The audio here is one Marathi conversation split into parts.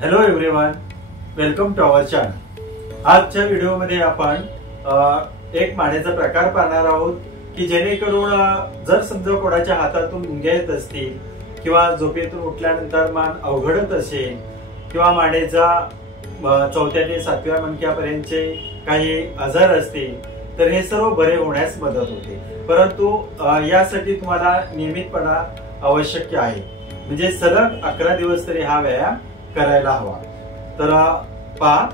Hello everyone, welcome to our channel. आजच्या व्हिडिओमध्ये आपण एक मानेचा प्रकार पाहणार आहोत की जेणेकरून जर समजा कोणाच्या हातातून मुंग्या येत असतील किंवा झोपेतून उठल्यानंतर मान अवघडत असेल किंवा मानेचा चौथ्या ते सातव्या मणक्यापर्यंतचे काही आजार असतील तर हे सर्व बरे होण्यास मदत होते। परंतु यासाठी तुम्हाला नियमितपणा आवश्यक आहे, म्हणजे सलग 11 दिवस तरी हा व्यायाम करायला हवा। तर पहा,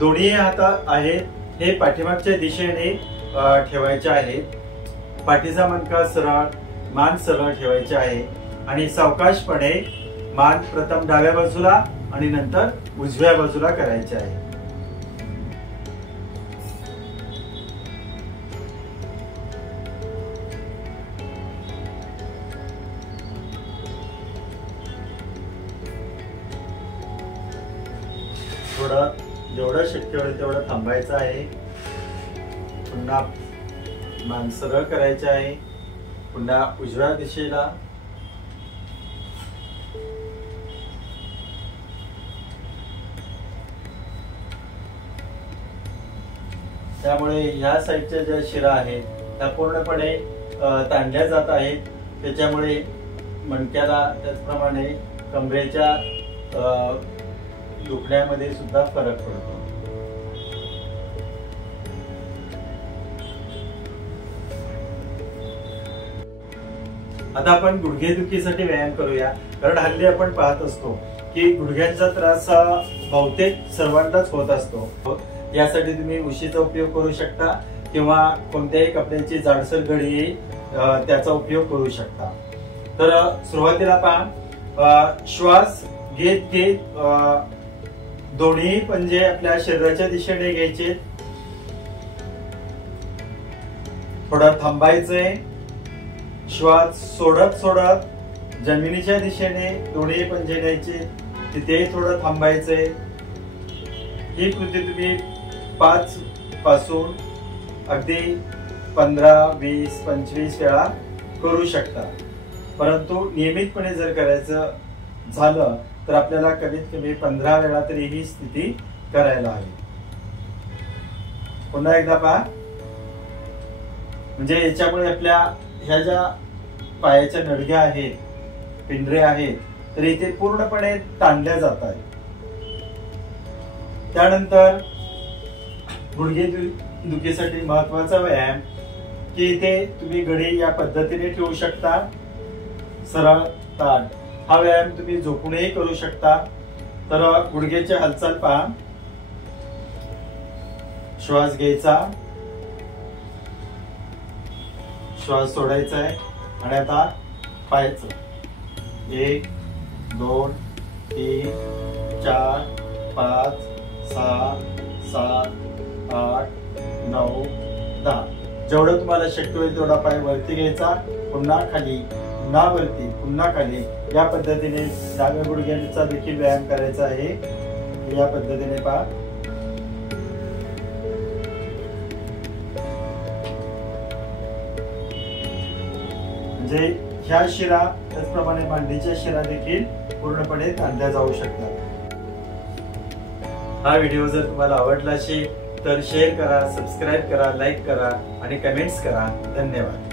दोन्ही हात आहेत हे पाठीमागच्या दिशेने ठेवायचे आहेत। पाठीचा मणका सरळ, मान सरळ ठेवायचे आहे आणि सावकाशपणे मान प्रथम डाव्या बाजूला आणि नंतर उजव्या बाजूला करायचे आहे। थोडं जेवढं शक्य होईल तेवढं थांबायचं आहे। पुन्हा मान सरळ करायचे आहे, पुन्हा उजव्या दिशेला। त्यामुळे ह्या साईडच्या ज्या शिरा आहेत त्या पूर्णपणे ताणल्या जात आहेत, त्याच्यामुळे मणक्याला त्याचप्रमाणे कमरेच्या दुखण्यामध्ये सुद्धा फरक पडतो। आता आपण गुडघेदुखीसाठी व्यायाम करूया, कारण हल्ली आपण पाहत असतो की गुडघ्यांचा त्रास बहुतेक सर्वांनाच होत असतो। यासाठी तुम्ही उशीचा उपयोग करू शकता किंवा कोणत्याही कपड्याची जाडसर घडी त्याचा उपयोग करू शकता। तर सुरुवातीला पहा, श्वास घेत घेत दोन्ही पंजे आपल्या शरीराच्या दिशेने घ्यायचे, थोडं थांबायचंय, श्वास सोडत सोडत जमिनीच्या दिशेने दोन्ही पंजे न्यायचे, तिथे थोडं थांबायचंय। ही कृती तुम्ही 5 पासून अगदी 15, 20, 25 वेळा करू शकता। परंतु नियमितपणे जर करायचं झालं तर आपल्याला कमीत कमी 15 वेळा तरी ही स्थिती करायला हवी। पुन्हा एकदा पहा, म्हणजे याच्यामुळे आपल्या ह्या ज्या पायाच्या नडग्या आहेत, पिंजरे आहेत, तर इथे पूर्णपणे ताणल्या जात आहेत। त्यानंतर गुडघे दुखीसाठी महत्वाचा व्यायाम की इथे तुम्ही घडी या पद्धतीने ठेवू शकता, सरळ ताठ। हा व्यायाम तुम्ही झोपूनही करू शकता। तर गुडघ्याची हालचाल पहा, श्वास घ्यायचा, श्वास सोडायचा आहे आणि आता पाहायचं 1, 2, 3, 4, 5, 6, 7, 8, 9, 10। जेवढं तुम्हाला शक्य होईल तेवढा पाय वरती घ्यायचा, पुन्हा खाली, पुन्हा वरती, पुन्हा खाली। या पद्धतीने डाव्या गुडघ्यांचा देखील व्यायाम करायचा आहे। या पद्धतीने पहा, म्हणजे ह्या शिरा त्याचप्रमाणे मांडीच्या शिरा देखील पूर्णपणे ताणल्या जाऊ शकतात। हा व्हिडिओ जर तुम्हाला आवडला असेल तर शेअर करा, सबस्क्राईब करा, लाईक करा आणि कमेंट्स करा। धन्यवाद।